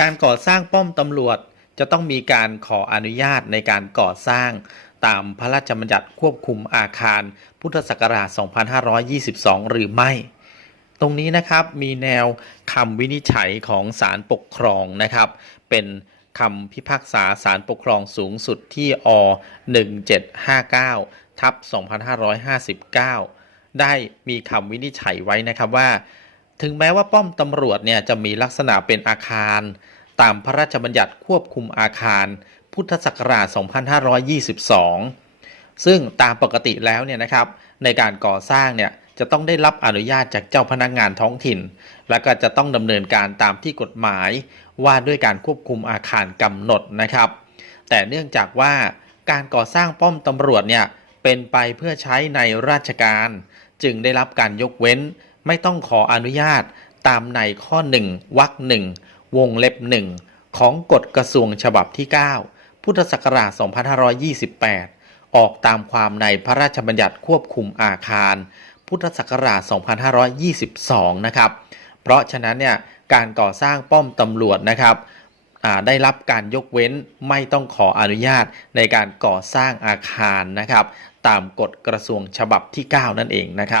การก่อสร้างป้อมตำรวจจะต้องมีการขออนุญาตในการก่อสร้าง ตามพระราชบัญญัติควบคุมอาคาร พุทธศักราช 2522 หรือไม่ ตรงนี้นะครับมีแนวคำวินิจฉัยของศาลปกครองนะครับ เป็นคำพิพากษาศาลปกครองสูงสุดที่อ 1759 ทับ 2559 ได้มีคำวินิจฉัยไว้นะครับว่า ถึงแม้ว่าป้อมตำรวจเนี่ยจะมีลักษณะเป็นอาคาร ตามพระราชบัญญัติควบคุมอาคาร พุทธศักราช 2522 ซึ่งตามปกติแล้วเนี่ยนะครับ ในการก่อสร้างเนี่ยจะต้องได้รับอนุญาตจากเจ้าพนักงานท้องถิ่น และก็จะต้องดำเนินการตามที่กฎหมายว่าด้วยการควบคุมอาคารกำหนดนะครับ แต่เนื่องจากว่าการก่อสร้างป้อมตำรวจเนี่ยเป็นไปเพื่อใช้ในราชการ จึงได้รับการยกเว้น ไม่ต้องขออนุญาตตามในข้อ 1วรรคหนึ่งวงเล็บหนึ่งของกฎกระทรวงฉบับที่ 9 พุทธศักราช 2528 ออกตามความในพระราชบัญญัติควบคุมอาคาร พุทธศักราช 2522 นะครับ เพราะฉะนั้นเนี่ยการก่อสร้างป้อมตำรวจนะครับได้รับการยกเว้นไม่ต้องขออนุญาตในการก่อสร้างอาคารนะครับ ตามกฎกระทรวงฉบับที่ 9 นั่นเองนะครับ